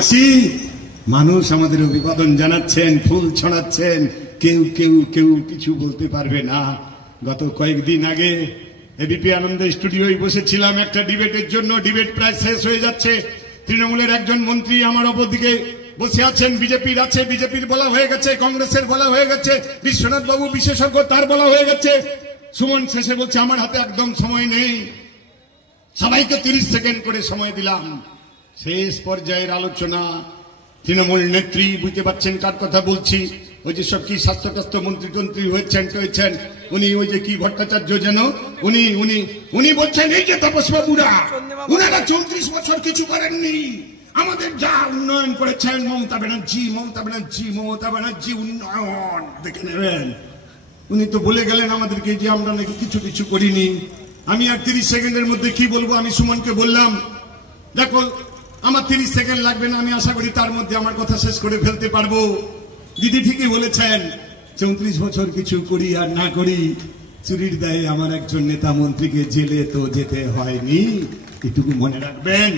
আসি, মানুষ আমাদের অভিবাদন জানাচ্ছেন, ফুল ছড়াচ্ছেন, কেউ কেউ কেউ কিছু বলতে পারবে না। গত কয়েকদিন আগে এবিপি আনন্দ স্টুডিওয় বসেছিলাম একটা ডিবেটের জন্য। ডিবেট প্রায় শেষ হয়ে যাচ্ছে। তৃণমূলের একজন মন্ত্রী আমার অপর দিকে বসে আছেন, বিজেপির আছে, বিজেপির বলা হয়ে গেছে, কংগ্রেসের বলা হয়ে গেছে, বিশ্বনাথ বাবু বিশেষজ্ঞ তার বলা হয়ে গেছে। সুমন শেষে বলছে আমার হাতে একদম সময় নেই, সবাইকে 30 সেকেন্ড করে সময় দিলাম। শেষ পর্যায়ের আলোচনা। তৃণমূল নেত্রী, বুঝতে পারছেন কার কথা বলছি, ওই যে সব কি স্বাস্থ্য মন্ত্রী হয়েছেন উনি, ওই যে কি ভট্টাচার্য যেন, উনি বলছেন এই যে তাপসবাবুরা, উনারা 34 বছর কিছু করেননি, আমাদের যা উন্নয়ন করেছেন মমতা ব্যানার্জি উন্নয়ন দেখে নেবেন। উনি তো বলে গেলেন আমাদেরকে যে আমরা নাকি কিছু করিনি। আমি আর 30 সেকেন্ডের মধ্যে কি বলবো? আমি সুমনকে বললাম, দেখো আমার 30 সেকেন্ড লাগবে না, আমি আশা করি তার মধ্যে আমার কথা শেষ করে ফেলতে পারবো। দিদি ঠিকই বলেছেন, 34 বছর কিছু করি আর না করি, চুরির দায়ে আমার একজন নেতা মন্ত্রীকে জেলে তো যেতে হয়নি, এটুকু মনে রাখবেন।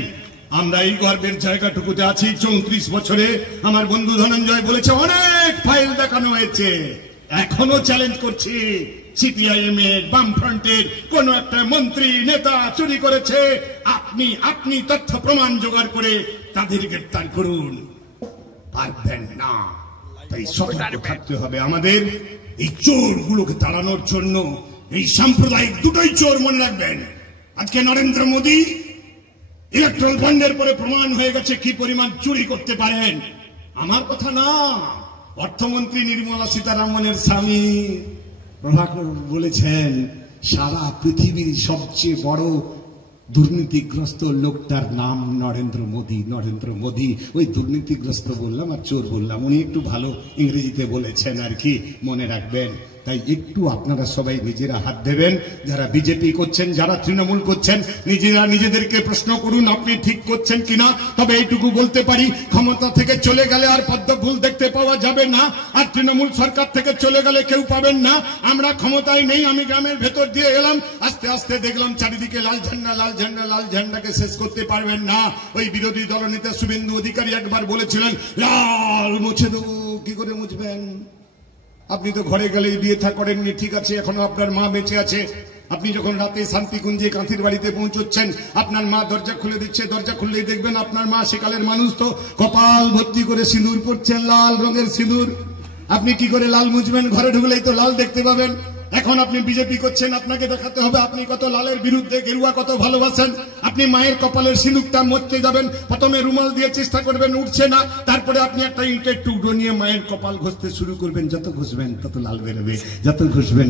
আমরা এই গর্বের জায়গাটুকুতে আছি। 34 বছরে আমার বন্ধু ধনঞ্জয় বলেছে অনেক ফাইল দেখানো হয়েছে, এখনো চ্যালেঞ্জ করছি সিপিআইএম এর, বামফ্রন্টের কোন একটা মন্ত্রী নেতা চুরি করেছে, আপনি তথ্য প্রমাণ জোগাড় করে তাদের গ্রেফতার করুন, পারবেন না। তাই সতর্ক থাকতে হবে আমাদের এই চোরগুলোকে তাড়ানোর জন্য। এই সাম্প্রদায়িক দুটোই চোর, মনে রাখবেন। আজকে নরেন্দ্র মোদী ইলেকট্রাল বন্ডের পরে প্রমাণ হয়ে গেছে কি পরিমাণ চুরি করতে পারেন। আমার কথা না, অর্থমন্ত্রী নির্মলা সীতারামনের স্বামী প্রভাকর বলেছেন সারা পৃথিবীর সবচেয়ে বড় দুর্নীতিগ্রস্ত লোকটার নাম নরেন্দ্র মোদী। ওই দুর্নীতিগ্রস্ত বললাম আর চোর বললাম, উনি একটু ভালো ইংরেজিতে বলেছেন আর কি, মনে রাখবেন। তাই একটু আপনারা সবাই নিজেরা হাত দেবেন, যারা বিজেপি করছেন, যারা তৃণমূল করছেন, নিজেরা নিজেদেরকে প্রশ্ন করুন আপনি ঠিক করছেন কিনা। তবে এইটুকু বলতে পারি, ক্ষমতা থেকে চলে গেলে আর পদ্ম ফুল দেখতে পাওয়া যাবে না, আর তৃণমূল সরকার থেকে চলে গেলে কেউ পাবেন না। আমরা ক্ষমতায় নেই। আমি গ্রামের ভেতর দিয়ে এলাম, আস্তে আস্তে দেখলাম চারিদিকে লাল ঝান্ডাকে শেষ করতে পারবেন না। ওই বিরোধী দলনেতা শুভেন্দু অধিকারী একবার বলেছিলেন লাল মুছে দেবো, কি করে মুছবেন? আপনি তো ঘরে গেলেই বিয়ে থা করেননি, ঠিক আছে, এখনো আপনার মা বেঁচে আছে। আপনি যখন রাতে শান্তিকুঞ্জে কাঁথির বাড়িতে পৌঁছচ্ছেন, আপনার মা দরজা খুলে দিচ্ছে, দরজা খুললেই দেখবেন আপনার মা সেকালের মানুষ তো কপাল ভর্তি করে সিঁদুর পরছেন, লাল রঙের সিঁদুর। আপনি কি করে লাল মুছবেন? ঘরে ঢুকলেই তো লাল দেখতে পাবেন। এখন আপনি বিজেপি করছেন, আপনাকে দেখাতে হবে আপনি কত লালের বিরুদ্ধে, গেরুয়া কত ভালোবাসেন। আপনি মায়ের কপালের সিঁদুরটা মুছতে যাবেন, প্রথমে রুমাল দিয়ে চেষ্টা করবেন, উঠছে না, তারপরে আপনি একটা ইটের টুকরো নিয়ে মায়ের কপাল ঘষতে শুরু করবেন। যত ঘষবেন তত লাল বেরোবে, যত ঘষবেন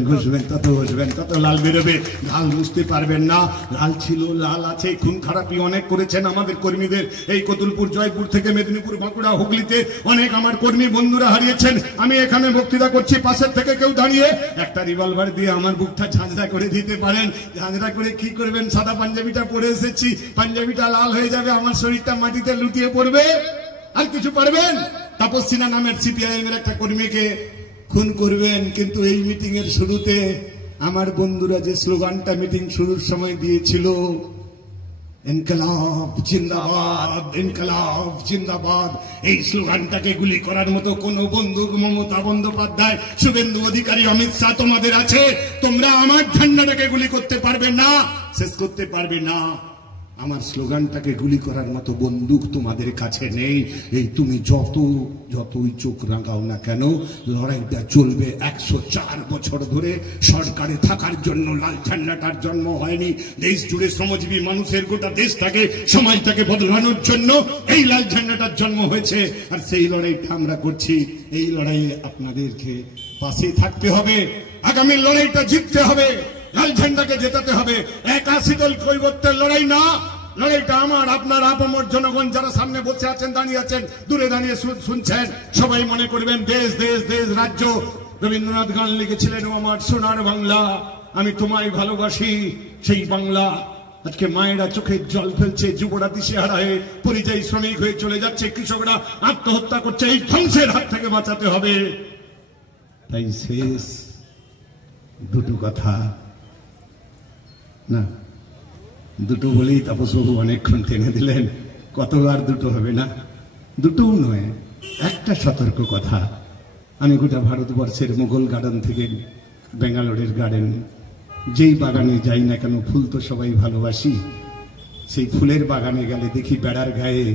তত লাল বেরোবে। লাল মুছতে পারবেন না। লাল ছিল, লাল আছে। খুন খারাপি অনেক করেছেন আমাদের কর্মীদের। এই কতুলপুর, জয়পুর থেকে মেদিনীপুর, বাঁকুড়া, হুগলিতে অনেক আমার কর্মী বন্ধুরা হারিয়েছেন। আমি এখানে বক্তৃতা করছি, পাশের থেকে কেউ দাঁড়িয়ে একটা রিভলভার দিয়ে আমার বুকটা ঝাঁঝরা করে দিতে পারেন। ঝাঁঝরা করে কি করবেন? সাদা পাঞ্জাবিটা পরে এসেছি, পাঞ্জাবিটা লাল হয়ে যাবে, আমার শরীরটা মাটিতে লুটিয়ে পড়বে, আর কিছু পারবেন? তাপস সিনহা নামের সিপিআইএম এর একটা কর্মীকে খুন করবেন। কিন্তু এই মিটিং এর শুরুতে আমার বন্ধুরা যে স্লোগানটা মিটিং শুরুর সময় দিয়েছিল, ইনকলাব জিন্দাবাদ, ইনকলাব জিন্দাবাদ, এই স্লোগানটাকে গুলি করার মতো কোন বন্দুক মমতা বন্দ্যোপাধ্যায়, শুভেন্দু অধিকারী, অমিত শাহ তোমাদের আছে? তোমরা আমার ঝান্ডাটাকে গুলি করতে পারবে না, শেষ করতে পারবে না। আমার স্লোগানটাকে গুলি করার মতো বন্দুক তোমাদের কাছে নেই। এই তুমি যতই চোখ রাঙাও না কেন, লড়াইটা চলবে 104 বছর ধরে। সরকারে থাকার জন্য লাল ঝান্ডাটার জন্ম হয়নি। দেশ জুড়ে শ্রমজীবী মানুষের, গোটা দেশটাকে, সমাজটাকে বদলানোর জন্য এই লাল ঝান্ডাটার জন্ম হয়েছে। আর সেই লড়াইটা আমরা করছি। এই লড়াইয়ে আপনাদেরকে পাশে থাকতে হবে। আগামী লড়াইটা জিততে হবে, লাল ঝান্ডাকে জেতাতে হবে। একা শীতল কৈবত্যের লড়াই না, লড়াইটা আমার, আপনার, আপামর জনগণ যারা সামনে বসে আছেন, দাঁড়িয়ে আছেন, দূরে দাঁড়িয়ে শুনছেন, সবাই মনে করবেন দেশ দেশ দেশ রাজ্য। রবীন্দ্রনাথ গান লিখেছিলেন, ও আমার সোনার বাংলা, আমি তোমায় ভালোবাসি। সেই বাংলা আজকে মায়েরা চোখের জল ফেলছে, যুবরা দিশেহারা হয়ে, পরিযায়ী শ্রমিক হয়ে চলে যাচ্ছে, কৃষকরা আত্মহত্যা করছে। এই ধ্বংসের হাত থেকে বাঁচাতে হবে। তাই শেষ দুটো কথা না, দুটো বলেই তাপসবাবু অনেকক্ষণ টেনে দিলেন। কত আর দুটো হবে না? দুটোও নয়, একটা সতর্ক কথা। আমি গোটা ভারতবর্ষের মুঘল গার্ডেন থেকে ব্যাঙ্গালোরের গার্ডেন যেই বাগানে যাই না কেন, ফুল তো সবাই ভালোবাসি। সেই ফুলের বাগানে গেলে দেখি বেড়ার গায়ে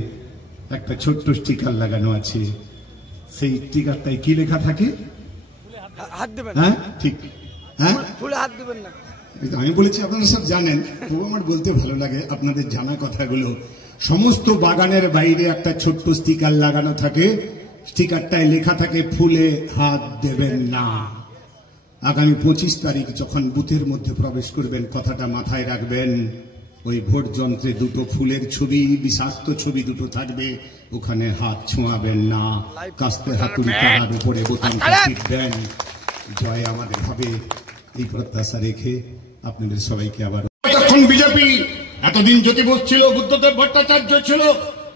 একটা ছোট্ট স্টিকার লাগানো আছে। সেই স্টিকারটায় কি লেখা থাকে? হ্যাঁ ঠিক, হ্যাঁ ফুলে হাত দিবেন না। আমি বলেছি আপনারা সব জানেন, তবু আমার বলতে ভালো লাগে আপনাদের জানা কথাগুলো। সমস্ত বাগানের বাইরে একটা ছোট্ট স্টিকার লাগানো থাকে, স্টিকারটায় লেখা থাকে ফুলে হাত দেবেন না। আগামী 25 তারিখ যখন বুথের মধ্যে প্রবেশ করবেন, কথাটা মাথায় রাখবেন। ওই ভোট যন্ত্রে দুটো ফুলের ছবি, বিষাক্ত ছবি দুটো থাকবে, ওখানে হাত ছোঁয়াবেন না। কাস্তে হাতুড়ি তার উপরে বোতামটা টিপবেন। জয় আমাদের হবে, এই প্রত্যাশা রেখে আপনাদের সবাইকে আবার। তখন বিজেপি এতদিন জ্যোতি বোস ছিল, বুদ্ধদেব ভট্টাচার্য ছিল,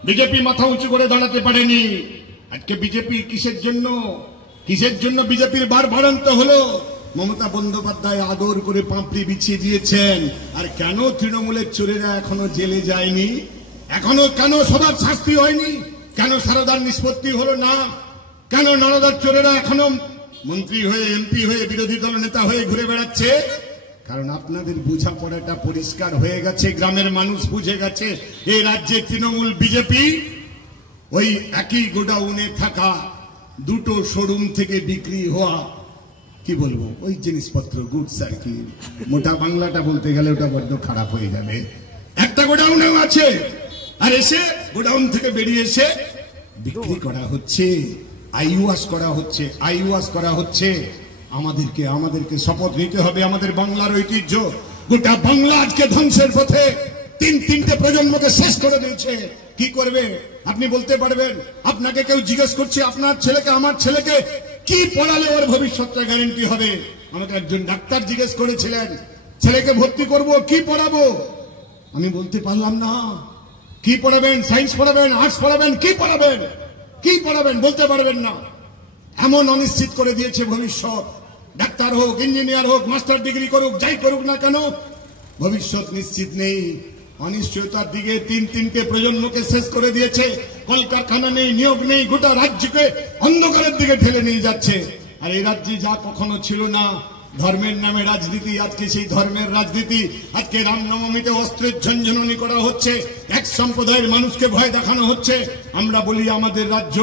বিজেপি মাথা উঁচু করে দাঁড়াতে পারেনি। আজকে বিজেপি কিসের জন্য বিজেপির বার বাড়ান্ত হলো? মমতা বন্দ্যোপাধ্যায় আদর করে পাপড়ি বিছিয়ে দিয়েছেন। আর কেন তৃণমূলের চোরেরা এখনো জেলে যায়নি? কেন সবার শাস্তি হয়নি? কেন সারদার নিষ্পত্তি হলো না? কেন নারদার চোরেরা এখনো মন্ত্রী হয়ে, এমপি হয়ে, বিরোধী দল নেতা হয়ে ঘুরে বেড়াচ্ছে? কারণ আপনাদের বোঝাপড়াটা পরিষ্কার হয়ে গেছে, গ্রামের মানুষ বুঝে গেছে এই রাজ্যে তৃণমূল বিজেপি ওই একই গোডাউনে থাকা দুটো শোরুম থেকে বিক্রি হওয়া, কি বলবো, ওই জিনিসপত্র, গুডস আর কি। মোটা বাংলাটা বলতে গেলে ওটা বড্ড খারাপ হয়ে যাবে। একটা গোডাউনেও আছে, আর এসে গোডাউন থেকে বেরিয়ে এসে বিক্রি করা হচ্ছে, আইওয়াশ করা হচ্ছে। আমাদেরকে শপথ নিতে হবে, আমাদের বাংলার ঐতিহ্য। গোটা বাংলা আজকে ধ্বংসের পথে, তিনটে প্রজন্মকে শেষ করে দিয়েছে। কি করবে আপনি বলতে পারবেন? আপনাকে কেউ জিজ্ঞেস করছে আপনার ছেলেকে, আমার ছেলেকে কি পড়ালে ওর ভবিষ্যৎটা গ্যারেন্টি হবে? আমাকে একজন ডাক্তার জিজ্ঞেস করেছিলেন, ছেলেকে ভর্তি করব, কি পড়াবো? আমি বলতে পারলাম না। কি পড়াবেন? সায়েন্স পড়াবেন, আর্টস পড়াবেন, কি পড়াবেন বলতে পারবেন না। এমন অনিশ্চিত করে দিয়েছে ভবিষ্যৎ। ডাক্তার হোক, ইঞ্জিনিয়ার হোক, মাস্টার ডিগ্রি করুক, যাই করুক না কেন, ভবিষ্যৎ নিশ্চিত নেই। অনিশ্চয়তার দিকে তিনটে প্রজন্মকে শেষ করে দিয়েছে। কলকারখানা নেই, নিয়োগ নেই, গোটা রাজ্যকে অন্ধকারের দিকে ঠেলে নিয়ে যাচ্ছে। আর এই রাজ্যে যা কখনো ছিল না, ধর্মের নামে রাজনীতি, আজকে সেই ধর্মের রাজনীতি। আজকে রামনবমীতে অস্ত্রের ঝঞ্ঝননি করা হচ্ছে, এক সম্প্রদায়ের মানুষকে ভয় দেখানো হচ্ছে। আমরা বলি আমাদের রাজ্য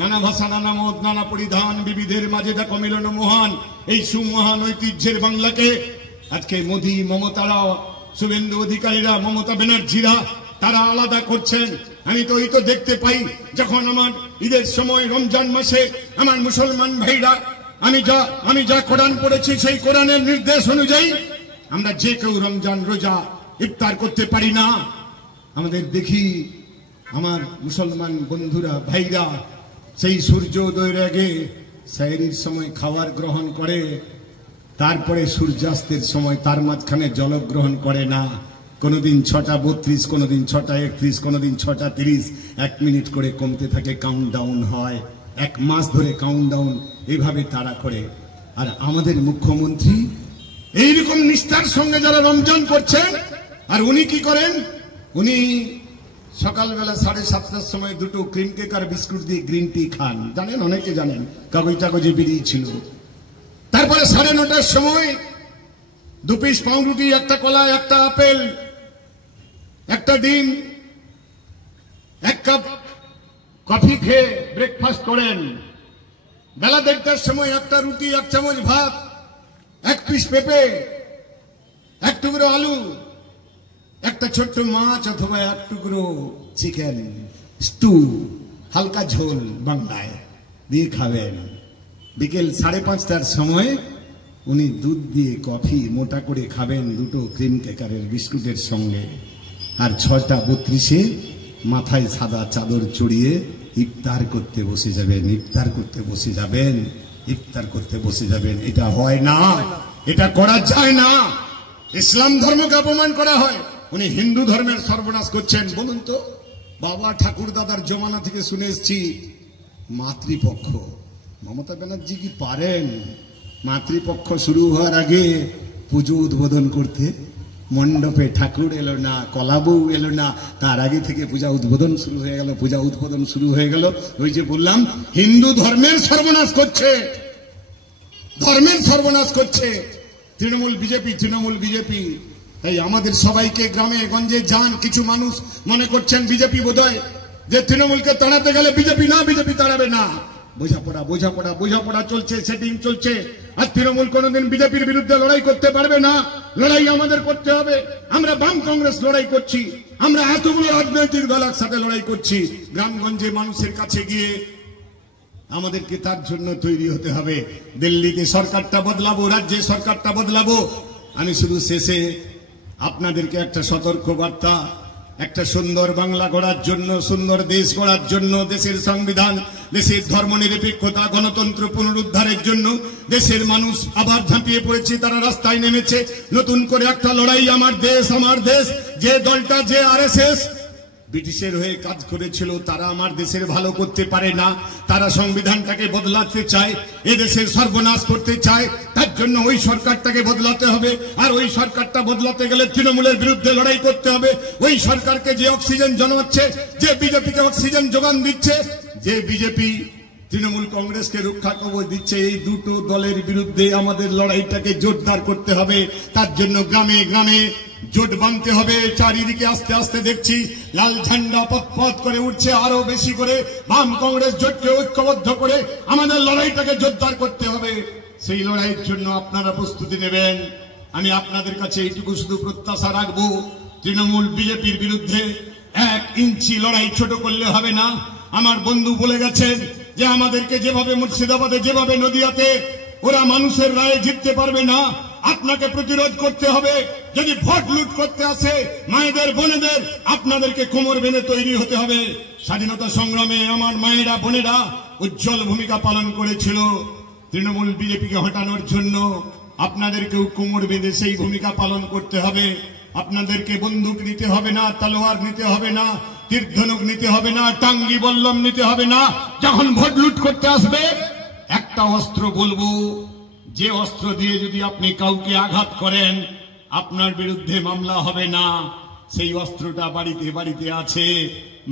নানা ভাষা, নানা মত, নানা পরিধান, বিবিধের মাঝে দেখো মিলন মহান। এই সুমহান ঐতিহ্যের বাংলাকে আজকে মোদী, মমতারা, শুভেন্দু অধিকারীরা, মমতা ব্যানার্জিরা তারা আলাদা করছেন। আমি তো দেখতে পাই, যখন আমার ঈদের সময় রমজান মাসে আমার মুসলমান ভাইরা, আমি যা কোরআন পড়েছি সেই কোরআনের নির্দেশ অনুযায়ী আমরা যে কেউ রমজান রোজা ইফতার করতে পারি না। আমাদের দেখি আমার মুসলমান বন্ধুরা, ভাইরা সেই সূর্যোদয়ের আগে সাহরির সময় খাবার গ্রহণ করে, তারপরে সূর্যাস্তের সময়, তার মাঝখানে জলগ্রহণ করে না। কোনদিন 6:32, কোনদিন 6:31, কোনদিন 6:30, 1 মিনিট করে কমতে থাকে, কাউন্টডাউন হয়। 1 মাস ধরে কাউন্টডাউন এইভাবে তারা করে। আর আমাদের মুখ্যমন্ত্রী এইরকম নিষ্ঠার সঙ্গে যারা রমজান করছেন, আর উনি কি করেন? উনি সকালবেলা 7:30টার সময় দুটো ক্রিম কেক আর বিস্কুট দিয়ে গ্রিন টি খান। জানেন, অনেকে জানেন, কাগজে বেরিয়েছিল। তারপরে 9:30টার সময় 2 পিস পাউরুটি, একটা কলা, একটা আপেল, একটা ডিম, 1 কাপ কফি খেয়ে ব্রেকফাস্ট করেন। বেলা 1:30টার সময় একটা রুটি, 1 চামচ ভাত, 1 পিস পেঁপে, 1 টুকরো আলু, একটা ছোট্ট মাছ অথবা 1 টুকরো চিকেন স্টু, হালকা ঝোল বাংলায় দিয়ে খাবেন। বিকেল 5:30টার সময় উনি দুধ দিয়ে কফি মোটা করে খাবেন, দুটো ক্রিম কেকারের বিস্কুটের সঙ্গে। আর 6:32-এ মাথায় সাদা চাদর চড়িয়ে ইফতার করতে বসে যাবেন। এটা হয় না, এটা করা যায় না। ইসলাম ধর্মকে অপমান করা হয়, উনি হিন্দু ধর্মের সর্বনাশ করছেন। বলুন তো, বাবা ঠাকুর দাদার জমানা থেকে শুনে এসছি মাতৃপক্ষ। মমতা ব্যানার্জি কি পারেন মাতৃপক্ষ শুরু হওয়ার আগে পুজো উদ্বোধন করতে? মণ্ডপে ঠাকুর এলো না, কলাবউ এলো না, তার আগে থেকে পূজা উদ্বোধন শুরু হয়ে গেল, পূজা উদ্বোধন শুরু হয়ে গেল। ওই যে বললাম হিন্দু ধর্মের সর্বনাশ করছে, ধর্মের সর্বনাশ করছে তৃণমূল বিজেপি, তৃণমূল বিজেপি। তাই আমাদের সবাইকে গ্রামে গঞ্জে যান, কিছু মানুষ মনে করছেন বিজেপি বোধহয় যে তৃণমূলকে তাড়াতে গেলে বিজেপি না, বিজেপি তাড়াবে না। বোঝাপড়া বোঝাপড়া বোঝাপড়া চলছে, সেটিং চলছে। আর তৃণমূল কোনোদিন বিজেপির বিরুদ্ধে লড়াই করতে পারবে না, লড়াই আমাদের করতে হবে। আমরা বাম কংগ্রেস লড়াই করছি, আমরা এতগুলো রাজনৈতিক দল একসাথে লড়াই করছি। গ্রামগঞ্জে মানুষের কাছে গিয়ে আমাদেরকে তার জন্য তৈরি হতে হবে। দিল্লিতে সরকারটা বদলাবো, রাজ্যে সরকারটা বদলাবো। আমি শুধু শেষে আপনাদেরকে একটা সতর্ক বার্তা, একটা সুন্দর বাংলা গড়ার জন্য, সুন্দর দেশ গড়ার জন্য, দেশের সংবিধান, দেশের ধর্মনিরপেক্ষতা, গণতন্ত্র পুনরুদ্ধারের জন্য দেশের মানুষ আবার ঝাঁপিয়ে পড়েছে, তারা রাস্তায় নেমেছে। নতুন করে একটা লড়াই, আমার দেশ আমার দেশ। যে দলটা, যে আরএসএস ব্রিটিশের হয়ে কাজ করেছিল, তারা আমার দেশের ভালো করতে পারে না, তারা সংবিধানটাকে বদলাতে চায়, এদেশের সর্বনাশ করতে চায়। তার জন্য ওই সরকারটাকে বদলাতে হবে। আর ওই সরকারটা বদলাতে গেলে তৃণমূলের বিরুদ্ধে লড়াই করতে হবে। ওই সরকারকে যে অক্সিজেন জন্মাচ্ছে, যে বিজেপিকে অক্সিজেন যোগান দিচ্ছে, যে বিজেপি তৃণমূল কংগ্রেসকে রক্ষা কবচ দিচ্ছে, এই দুটো দলের বিরুদ্ধে আমাদের লড়াইটাকে জোরদার করতে হবে। তার জন্য গ্রামে গ্রামে জোট বাঁধতে হবে। চারিদিকে আস্তে আস্তে দেখছি লাল ঝান্ডা পথ করে উঠছে, আরো বেশি করে বাম কংগ্রেস জোটকে ঐক্যবদ্ধ করে আমাদের লড়াইটাকে জোরদার করতে হবে। সেই লড়াইয়ের জন্য আপনারা প্রস্তুতি নেবেন। আমি আপনাদের কাছে এইটুকু শুধু প্রত্যাশা রাখবো, তৃণমূল বিজেপির বিরুদ্ধে 1 ইঞ্চি লড়াই ছোট করলে হবে না। আমার বন্ধু বলে গেছেন যে আমাদেরকে যেভাবে মুর্শিদাবাদে, যেভাবে নদিয়াতে ওরা মানুষের রায়ে জিততে পারবে না, আপনাকে প্রতিরোধ করতে হবে। যদি ভোট লুট করতে আসে মায়েদের বোনেদের, আপনাদেরকে কোমর বেঁধে তৈরি হতে হবে। স্বাধীনতা সংগ্রামে আমার মায়েরা বোনেরা উজ্জ্বল ভূমিকা পালন করেছিল। তৃণমূল বিজেপিকে হটানোর জন্য আপনাদেরকেও কোমর বেঁধে সেই ভূমিকা পালন করতে হবে। আপনাদেরকে বন্দুক নিতে হবে না, তলোয়ার নিতে হবে না, তীরধনুক নিতে হবে না, টাঙ্গি বল্লম নিতে হবে না। যখন ভোট লুট করতে আসবে, একটা অস্ত্র বলবো, যে অস্ত্র দিয়ে যদি আপনি কাউকে আঘাত করেন আপনার বিরুদ্ধে মামলা হবে না। সেই অস্ত্রটা বাড়িতে বাড়িতে আছে,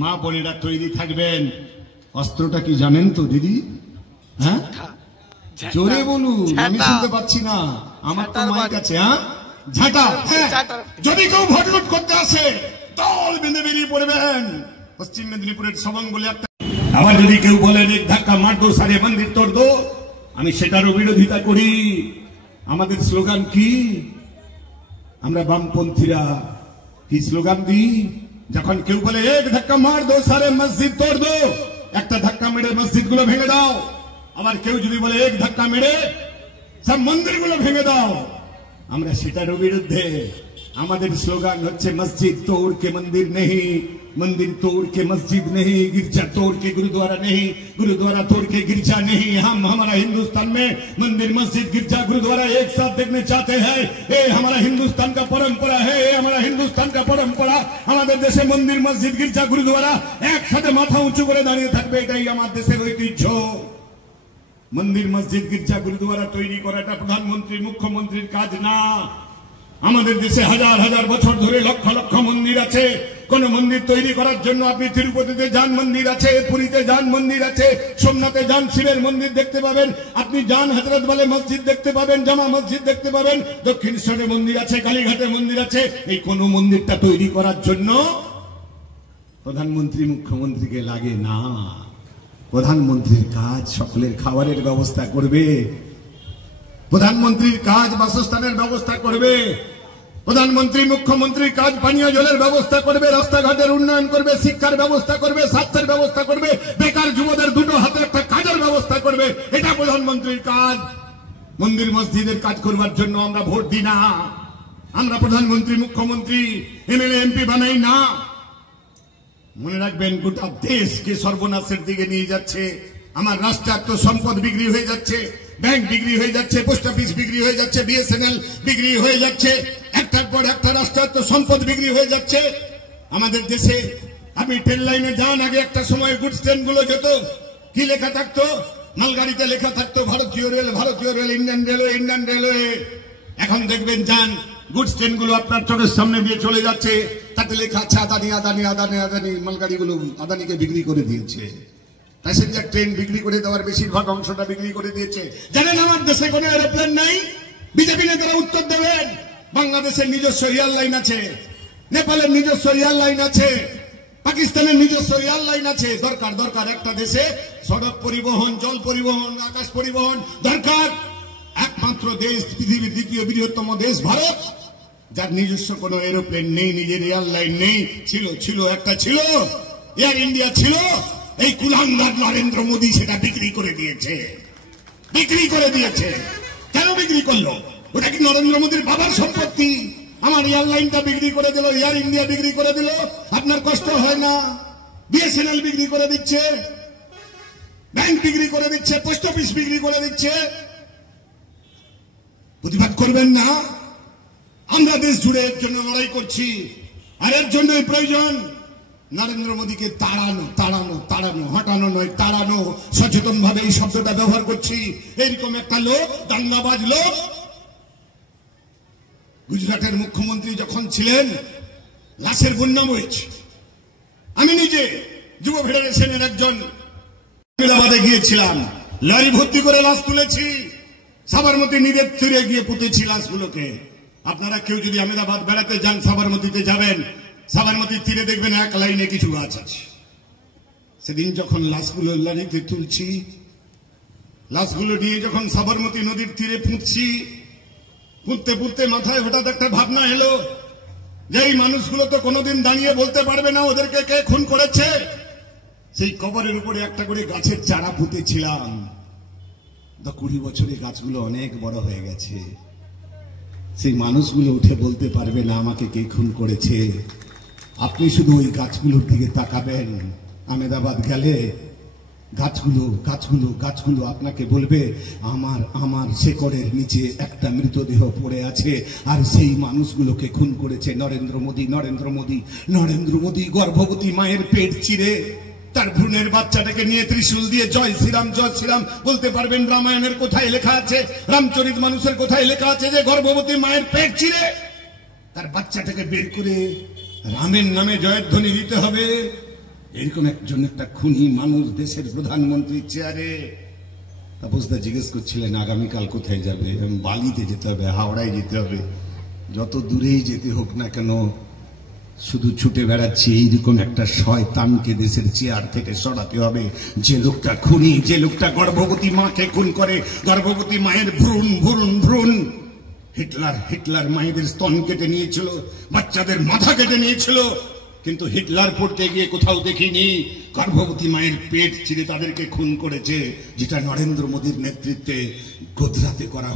মা বোনেরা তৈরি থাকবেন। অস্ত্রটা কি জানেন তো দিদি? হ্যাঁ, জোরে বলুন, আমি শুনতে পাচ্ছি না, আমার তো মাইক আছে। হ্যাঁ, ঝাঁটা। হ্যাঁ, যদি কেউ ভোট লুট করতে আসে দল বেঁধে বেরিয়ে পড়বেন। পশ্চিম মেদিনীপুরের সবং বলে একটা, আবার যদি কেউ বলেন এক ধাক্কা মার দো, সারে মন্দির তোড় দো, আমি সেটারও বিরোধিতা করি। আমাদের স্লোগান কি? আমরা বামপন্থীরা কি স্লোগান দিই? যখন কেউ বলে এক ধাক্কা মার দো, সারে মসজিদ তোড় দো, একটা ধাক্কা মেরে মসজিদ গুলো ভেঙে দাও। আবার কেউ যদি বলে এক ধাক্কা মেরে সব মন্দিরগুলো ভেঙে দাও, আমরা সেটারও বিরুদ্ধে। আমাদের স্লোগান হচ্ছে মসজিদ तोड़ के मंदिर नहीं, मंदिर तोड़ के मस्जिद नहीं, गिरजा तोड़ के गुरुद्वारा नहीं, गुरुद्वारा तोड़ के गिरजा नहीं। हम हमारा हिंदुस्तान में मंदिर मस्जिद गिरजा गुरुद्वारा एक साथ देखने चाहते हैं। ये हमारा हिंदुस्तान का परंपरा है, ये हमारा हिंदुस्तान का परंपरा। हमारे देशे मंदिर मस्जिद गिरजा गुरुद्वारा एक साथे माथा उंचू करे दाঁড়িয়ে থাকবে, এটাই আমার দেশের ঐতিহ্য। মন্দির মসজিদ গির্জা গুরুদ্বারা তৈরি করাটা প্রধানমন্ত্রী মুখ্যমন্ত্রীর কাজ না। আমাদের দেশে হাজার হাজার বছর ধরে লক্ষ লক্ষ মন্দির আছে। কোন মন্দির তৈরি করার জন্য আপনি তিরুপতিতে যান, মন্দির আছে, পুরীতে যান, মন্দির আছে, সোমনাথে যান, শিবের মন্দির দেখতে পাবেন, আপনি যান হযরত বলে মসজিদ দেখতে পাবেন, জামা মসজিদ দেখতে পাবেন, দক্ষিণেশ্বরে মন্দির আছে, কালীঘাটে মন্দির আছে। এই কোন মন্দিরটা তৈরি করার জন্য প্রধানমন্ত্রী মুখ্যমন্ত্রীকে লাগে না। প্রধানমন্ত্রীর কাজ সকলের খাবারের ব্যবস্থা করবে, প্রধানমন্ত্রীর কাজ বাসস্থানের ব্যবস্থা করবে, প্রধানমন্ত্রী মুখ্যমন্ত্রীর কাজ পানীয় জলের ব্যবস্থা করবে, রাস্তাঘাটের উন্নয়ন করবে, শিক্ষার ব্যবস্থা করবে, স্বাস্থ্যের ব্যবস্থা করবে, বেকার যুবদের দুটো হাতে একটা কাজের ব্যবস্থা করবে। এটা প্রধানমন্ত্রীর কাজ। মন্দির মসজিদের কাজ করবার জন্য আমরা ভোট দিই না, আমরা প্রধানমন্ত্রী মুখ্যমন্ত্রী এমএলএ এমপি বানাই না। মনে রাখবেন, গোটা দেশকে সর্বনাশের দিকে নিয়ে যাচ্ছে। আমার রাষ্ট্রায়ত্ত সম্পদ বিক্রি হয়ে যাচ্ছে, ব্যাংক বিক্রি হয়ে যাচ্ছে, পোস্ট অফিস বিক্রি হয়ে যাচ্ছে, বিএসএনএল বিক্রি হয়ে যাচ্ছে, একটার পর একটা রাষ্ট্রায়ত্ত সম্পদ বিক্রি হয়ে যাচ্ছে আমাদের দেশে। আপনি ট্রেন লাইনে যান, আগে একটা সময় গুডস ট্রেন গুলো যেত, কি লেখা থাকতো? মালগাড়িতে লেখা থাকতো ভারতীয় রেল, ভারতীয় rail, Indian railway, Indian railway. এখন দেখবেন যান গুডস ট্রেনগুলো আপনার চোখের সামনে দিয়ে চলে যাচ্ছে, তাতে লেখা আছে আদানি আদানি আদানি আদানি। মালগাড়িগুলো আদানিকে বিক্রি করে দিয়েছে। প্যাসেঞ্জার ট্রেন বিক্রি করে দেওয়ার বেশিরভাগ অংশটা বিক্রি করে দিয়েছে। জানেন আমার দেশে কোনো এরোপ্লেন নাই? বিজেপি নেতারা উত্তর দেবেন। বাংলাদেশের নিজস্ব এয়ারলাইন আছে, নেপালের নিজস্ব এয়ারলাইন আছে, পাকিস্তানের নিজস্ব এয়ারলাইন আছে। দরকার একটা দেশে সড়ক পরিবহন, জল পরিবহন, আকাশ পরিবহন দরকার। একমাত্র দেশ, পৃথিবীর দ্বিতীয় বৃহত্তম দেশ ভারত, যার নিজস্ব কোনো এরোপ্লেন নেই, নিজের এয়ারলাইন নেই। ছিল একটা ছিল, এয়ার ইন্ডিয়া ছিল। এই কুলাঙ্গার নরেন্দ্র মোদী সেটা বিক্রি করে দিয়েছে। কেন বিক্রি করলো? ওটা কি নরেন্দ্র মোদীর বাবার সম্পত্তি? আমার এয়ারলাইনটা বিক্রি করে দিল, এয়ার ইন্ডিয়া বিক্রি করে দিল। আপনার কষ্ট হয় না? বিএসএনএল বিক্রি করে দিচ্ছে, ব্যাংক বিক্রি করে দিচ্ছে, পোস্ট অফিস বিক্রি করে দিচ্ছে। প্রতিবাদ করবেন না? আমরা দেশ জুড়ে এর জন্য লড়াই করছি, আর এর জন্যই প্রয়োজন নরেন্দ্র মোদীকে তাড়ানো, হটানো নয়, তাড়ানো। সচেতন ভাবে এই শব্দটা ব্যবহার করছি। এরকম একটা লোক, দাঙ্গাবাজ লোক, গুজরাটের মুখ্যমন্ত্রী যখন ছিলেন, লাশের বন্যা বইছে। আমি নিজে যুব ফেডারেশনের একজন, আহমেদাবাদে গিয়েছিলাম, লরি ভর্তি করে লাশ তুলেছি। সাবরমতী নদীর তীরে গিয়ে পুঁতেছি লাশগুলোকে। আপনারা কেউ যদি আহমেদাবাদ বেড়াতে যান, সাবরমতীতে যাবেন, সাবরমতীর তীরে দেখবেন এক লাইনে কিছু গাছ আছে। সেদিন যখন লাশগুলো লরিতে তুলছি, লাশগুলো নিয়ে যখন সাবরমতী নদীর তীরে পুঁততে মাথায় হঠাৎ একটা ভাবনা এলো যে এই মানুষগুলো তো কোনোদিন দাঁড়িয়ে বলতে পারবে না ওদেরকে কে খুন করেছে। সেই কবরের উপরে একটা করে গাছের চারা পুঁতেছিলাম। 20 বছরে গাছগুলো অনেক বড় হয়ে গেছে। সেই মানুষগুলো উঠে বলতে পারবে না আমাকে কে খুন করেছে। আপনি শুধু ওই গাছগুলোর দিকে তাকাবেন। আহমেদাবাদ গেলে গাছগুলো আপনাকে বলবে আমার শেকড়ের নিচে একটা মৃতদেহ পড়ে আছে, আর সেই মানুষগুলোকে খুন করেছে নরেন্দ্র মোদী। গর্ভবতী মায়ের পেট চিরে তার ভ্রূণের বাচ্চাটাকে নিয়ে ত্রিশূল দিয়ে জয় শ্রীরাম বলতে পারবেন? রামায়ণের কোথায় লেখা আছে, রামচরিত মানুষের কোথায় লেখা আছে যে গর্ভবতী মায়ের পেট চিরে তার বাচ্চাটাকে বের করে রামের নামে জয়ধ্বনি দিতে হবে? এরকম একটা খুনি মানুষ দেশের প্রধানমন্ত্রীর চেয়ারে। তাপসদা জিজ্ঞেস করছিলেন আগামীকাল কোথায় যাবে? বালিতে যেতে হবে, হাওড়ায় যেতে হবে, যত দূরেই যেতে হোক না কেন শুধু ছুটে বেড়াচ্ছি। এইরকম একটা শয়তানকে দেশের চেয়ার থেকে সরাতে হবে। যে লোকটা খুনি, যে লোকটা গর্ভবতী মাকে খুন করে, গর্ভবতী মায়ের ভ্রূণ। হিটলার মায়েদের স্তন কেটে নিয়েছিল, বাচ্চাদের মাথা কেটে নিয়েছিল, কিন্তু হিটলার পড়তে গিয়ে কোথাও দেখিনি গর্ভবতী মায়ের পেট চিরে তাদেরকে খুন করেছে। যেটা নরেন্দ্র মোদীর নেতৃত্বে গুজরাটে করা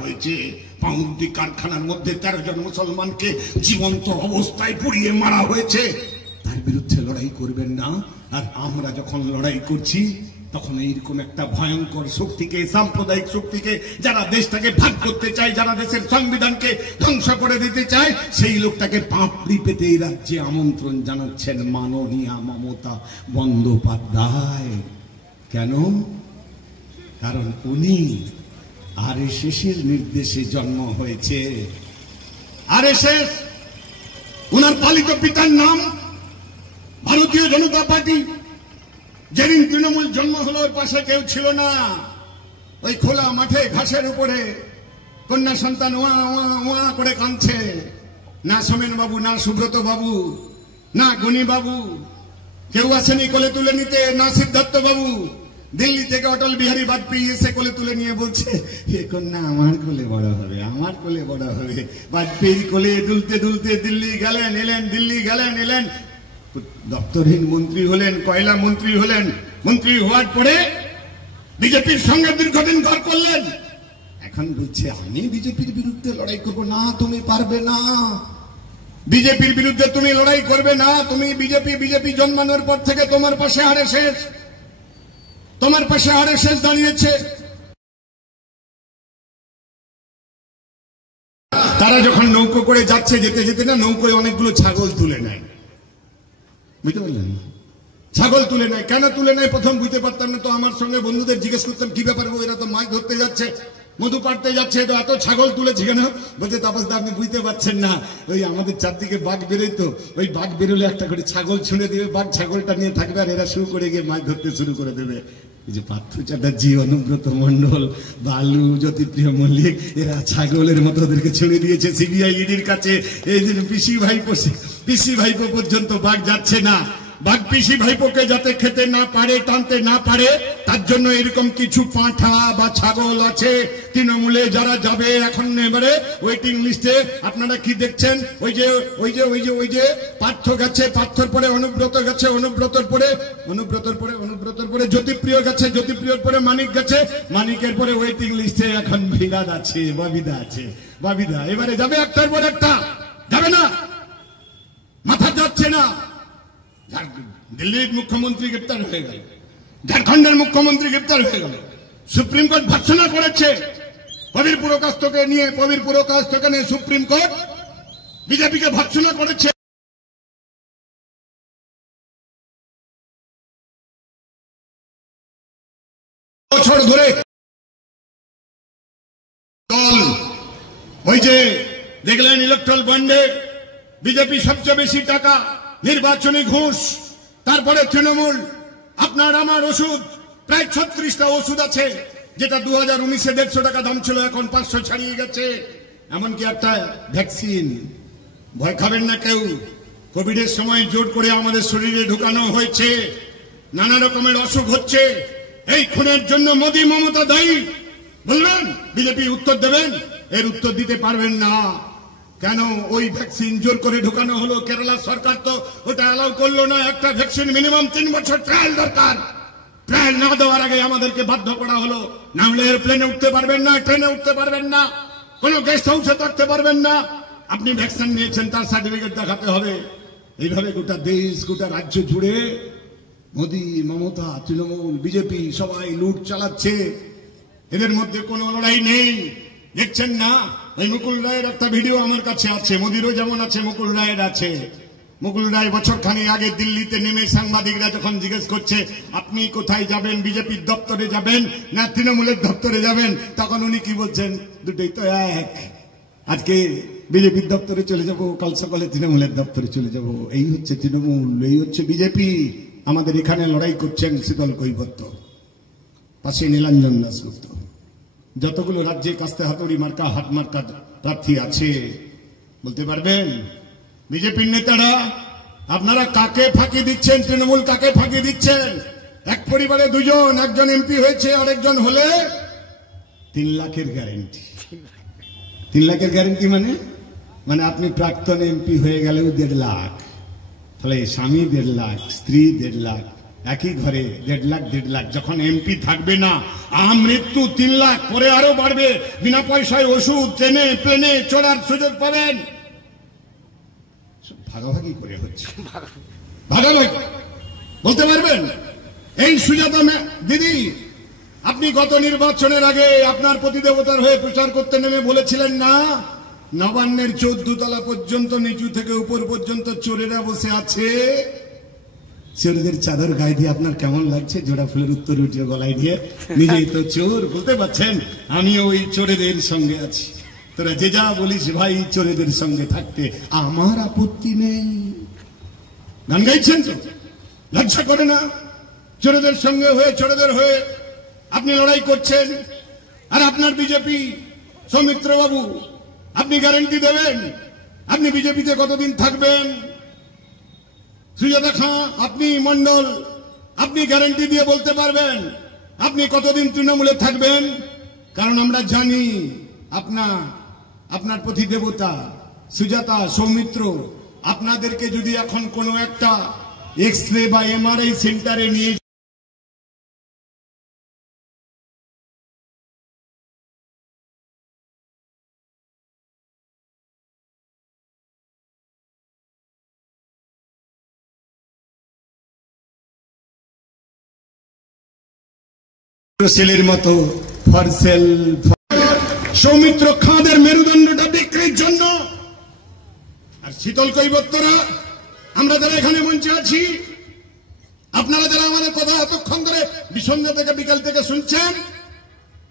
হয়েছে। পাউরুটি কারখানার মধ্যে 13 জন মুসলমানকে জীবন্ত অবস্থায় পুড়িয়ে মারা হয়েছে। তার বিরুদ্ধে লড়াই করবেন না? আর আমরা যখন লড়াই করছি তখন এইরকম একটা ভয়ঙ্কর শক্তিকে, সাম্প্রদায়িক শক্তিকে, যারা দেশটাকে ভাগ করতে চায়, যারা দেশের সংবিধানকে ধ্বংস করে দিতে চায়, সেই লোকটাকে পাপড়ি পেতে এই রাজ্যে আমন্ত্রণ জানাচ্ছেন মাননীয়া মমতা বন্দ্যোপাধ্যায়। কেন? কারণ উনি আরএসএসের নির্দেশে জন্ম হয়েছে। আরএসএস, উনার পালিত পিতার নাম ভারতীয় জনতা পার্টি। যেদিন তৃণমূল জন্ম হলো ওর পাশে কেউ ছিল না। ওই খোলা মাঠে ঘাসের উপরে কন্যা সন্তান ওয়া করে কাঁদছে। না সোমেন বাবু, না সুব্রত বাবু, না গনি বাবু, কেউ আসেনি কোলে তুলে নিতে। না সিদ্ধার্থ বাবু, দিল্লি থেকে অটল বিহারী বাজপেয়ী এসে কোলে তুলে নিয়ে বলছে এ কন্যা আমার কোলে বড় হবে। বাজপেয়ীর কোলে দুলতে দিল্লি গেলেন এলেন। দপ্তরহীন মন্ত্রী হলেন, কয়লা মন্ত্রী হলেন। মন্ত্রী হওয়ার পরে বিজেপির সঙ্গে দীর্ঘদিন ঘর করলেন। এখন বলছে আমি বিজেপির বিরুদ্ধে লড়াই করবো না। তুমি পারবে না, বিজেপির বিরুদ্ধে তুমি লড়াই করবে না। তুমি বিজেপি জন্মানোর পর থেকে তোমার পাশে আরএসএস দাঁড়িয়েছে। তারা যখন নৌকো করে যাচ্ছে, যেতে না নৌকোয় অনেকগুলো ছাগল তুলে নেয়। বুঝতে পারলেন? ছাগল তুলে নেয়। কেন তুলে নেয় প্রথম বুঝতে পারতাম না। তো আমার সঙ্গে বন্ধুদের জিজ্ঞেস করতাম কি ব্যাপার, এরা তো মাছ ধরতে যাচ্ছে। মধু পাড়তে যাচ্ছে, তো এত ছাগল তুলেছে কেন? বলছে তাপসদা আপনি বুঝতে পারছেন না, ওই আমাদের চারদিকে বাঘ বেরোয়, তো ওই বাঘ বেরোলে একটা করে ছাগল ছুঁড়ে দিবে, বাঘ ছাগলটা নিয়ে থাকবে, আর এরা শুরু করে গিয়ে মাছ ধরতে শুরু করে দেবে। এই যে পার্থ চ্যাটার্জি, অনুব্রত মন্ডল, বালু, জ্যোতিপ্রিয় মল্লিক, এরা ছাগলের মতো ওদেরকে ছুড়ে দিয়েছে সিবিআই ইডির কাছে। এই যে পিসি ভাইপো পর্যন্ত বাঘ যাচ্ছে না। বাঘ পিসি ভাইপোকে যাতে খেতে না পারে, টানতে না পারে, তার জন্য এরকম কিছু পাঁঠা বা ছাগল আছে তৃণমূলে যারা যাবে এখন এবারে ওয়েটিং লিস্টে। আপনারা কি দেখছেন? ওই যে পার্থ গেছে, পার্থর পরে অনুব্রত গেছে, অনুব্রতর পরে জ্যোতিপ্রিয় গেছে, জ্যোতিপ্রিয়র পরে মানিক গেছে, মানিকের পরে ওয়েটিং লিস্টে এখন বিরাট আছে, বাবিদা আছে। বাবিদা এবারে যাবে একটার পর একটা, যাবে না, মাথা যাচ্ছে না। দিল্লির মুখ্যমন্ত্রী গ্রেপ্তার হয়ে গেল, ঝাড়খণ্ডের মুখ্যমন্ত্রী গ্রেপ্তার হয়ে গেল, সুপ্রিম কোর্ট ভর্ৎসনা করেছে পবির পুরকায়স্থকে নিয়ে, পবির পুরকায়স্থকে নিয়ে সুপ্রিম কোর্ট বিজেপিকে ভর্ৎসনা করেছে। বছর ধরে দল, ওই যে দেখলেন ইলেকট্রাল বন্ডে বিজেপি সবচেয়ে বেশি টাকা, নির্বাচনী ঘুষ, তারপরে তৃণমূল। আপনার আমার ওষুধ, প্রায় 36টা ওষুধ আছে, যেটা 2019-এ 150 টাকা দাম ছিল, এখন 500 ছাড়িয়ে গেছে। এমনকি একটা ভ্যাকসিন, ভয় খাবেন না কেউ, কোভিডের সময় জোর করে আমাদের শরীরে ঢুকানো হয়েছে, নানা রকমের অসুখ হচ্ছে। এই খুনের জন্য মোদী মমতা দায়ী বলবেন? বিজেপি উত্তর দেবেন? এর উত্তর দিতে পারবেন না। কেন ওই ভ্যাকসিন জোর করে ঢুকানো হলো? কেরালা সরকার তো ওটা অ্যালাউ করলো না। একটা ভ্যাকসিন মিনিমাম 3 বছর ট্রায়াল দরকার। ট্রায়াল না দেওয়ার আগে আমাদেরকে বাধ্য করা হলো, না হলে এয়ারপ্লেনে উঠতে পারবেন না, ট্রেনে উঠতে পারবেন না, কোনো গেস্ট হাউসে থাকতে পারবেন না। আপনি ভ্যাকসিন নিয়েছেন তার সার্টিফিকেট দেখাতে হবে। এইভাবে গোটা দেশ, গোটা রাজ্য জুড়ে মোদী, মমতা, তৃণমূল, বিজেপি সবাই লুট চালাচ্ছে। এদের মধ্যে কোনো লড়াই নেই। দেখছেন না, এই মুকুল রায়ের একটা ভিডিও আমার কাছে আছে, মোদিরও যেমন আছে মুকুল রায়ের আছে। মুকুল রায় বছরখানেক আগে দিল্লিতে নেমে সাংবাদিকরা যখন জিজ্ঞেস করছে আপনি কোথায় যাবেন, বিজেপির দপ্তরে যাবেন না তৃণমূলের দপ্তরে যাবেন, তখন উনি কি বলছেন? দুটোই তো এক। আজকে বিজেপির দপ্তরে চলে যাব, কাল সকালে তৃণমূলের দপ্তরে চলে যাব। এই হচ্ছে তৃণমূল, এই হচ্ছে বিজেপি। আমাদের এখানে লড়াই করছেন শীতল কৈবর্ত, পাশে নীলাঞ্জন দাশগুপ্ত। যতগুলো রাজ্যে কাস্তে হাতুড়ি মার্কা, হাত মার্কা প্রার্থী আছে, বলতে পারবেন বিজেপির নেতারা আপনারা কাকে ফাঁকি দিচ্ছেন? তৃণমূল কাকে ফাঁকি দিচ্ছেন? এক পরিবারে দুজন, একজন এমপি হয়েছে, আরেকজন হলে 3 লাখের গ্যারেন্টি। 3 লাখের গ্যারেন্টি মানে আপনি প্রাক্তন এমপি হয়ে গেলেও 1.5 লাখ, তাহলে স্বামী 1.5 লাখ, স্ত্রী 1.5 লাখ, একই ঘরে 1.5 লাখ। যখন এমপি থাকবে না, মৃত্যু 3 লাখ, পরে আরো বাড়বে। বিনা পয়সায় ওষুধ, ট্রেনে প্লেনে চড়ার সুযোগ পাবেন। ভাগাভাগি করে হচ্ছে, ভাগাভাগি। বলতে পারবেন? এই সুজাতা দিদি, আপনি গত নির্বাচনের আগে আপনার প্রতিদেবতার হয়ে প্রচার করতে নেমে বলেছিলেন না, নবান্নের 14 তলা পর্যন্ত, নিচু থেকে উপর পর্যন্ত চোরেরা বসে আছে। চোরদের চাদর গায়ে দিয়ে আপনার কেমন লাগছে? জোড়া ফুলের উত্তর উঠিয়ে গলায় দিয়ে, নিজেই তো চোর, বলতে পারছেন আমিও ওই চোরেদের সঙ্গে আছি। তোরা যে যা বলিস ভাই, চোরেদের সঙ্গে থাকতে আমার আপত্তি নেই। গান গাইছেন তো, লজ্জা করে না? চোরেদের সঙ্গে হয়ে, চোরেদের হয়ে আপনি লড়াই করছেন। আর আপনার বিজেপি সৌমিত্র বাবু, আপনি গ্যারেন্টি দেবেন? আপনি বিজেপিতে কতদিন থাকবেন? সুজাতা খাঁ, আপনি মন্ডল, আপনি গ্যারেন্টি দিয়ে বলতে পারবেন আপনি কতদিন তৃণমূলে থাকবেন? কারণ আমরা জানি আপনার প্রতিদেবতা সুজাতা, সৌমিত্র, আপনাদেরকে যদি এখন কোনো একটা এক্স-রে বা এমআরআই সেন্টারে নিয়ে সেলের মতো ফরসেল, সৌমিত্র খাঁদের মেরুদণ্ডটা বিক্রির জন্য। আর শীতল কৈবর্তরা, আমরা যারা এখানে মঞ্চে আছি, আপনারা যারা আমাদের কথা এতক্ষণ ধরে সন্ধ্যা থেকে বিকাল থেকে শুনছেন,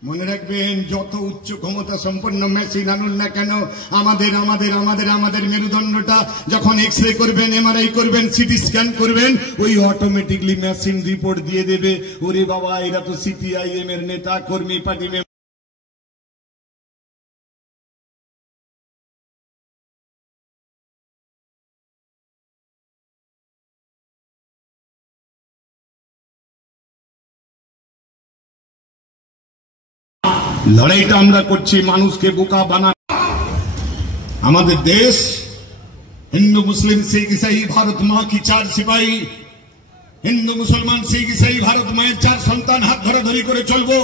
মনে রাখবেন, যত উচ্চ ক্ষমতা সম্পন্ন মেশিন আনুন না কেন, আমাদের আমাদের আমাদের আমাদের মেরুদণ্ডটা যখন এক্সরে করবেন, এমআরআই করবেন, সিটি স্ক্যান করবেন, ওই অটোমেটিকলি মেশিন রিপোর্ট দিয়ে দেবে, ওরে বাবা এরা তো সিপিআইএম এর নেতা কর্মী পার্টি মেম্বার। লড়াইটা আমরা করছি মানুষকে বোকা বানা। আমাদের দেশ হিন্দু মুসলিম শিখ ইসাই ভারত মা কি চার সিপাহী, হিন্দু মুসলমান শিখ ইসাই ভারত মায়ের চার সন্তান, হাত ধরাধরি করে চলবো।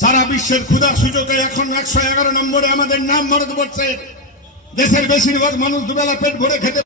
সারা বিশ্বের ক্ষুধা সুযোগে এখন 111 নম্বরে আমাদের নাম ভারতবর্ষের। দেশের বেশিরভাগ মানুষ দুবেলা পেট ভরে খেতে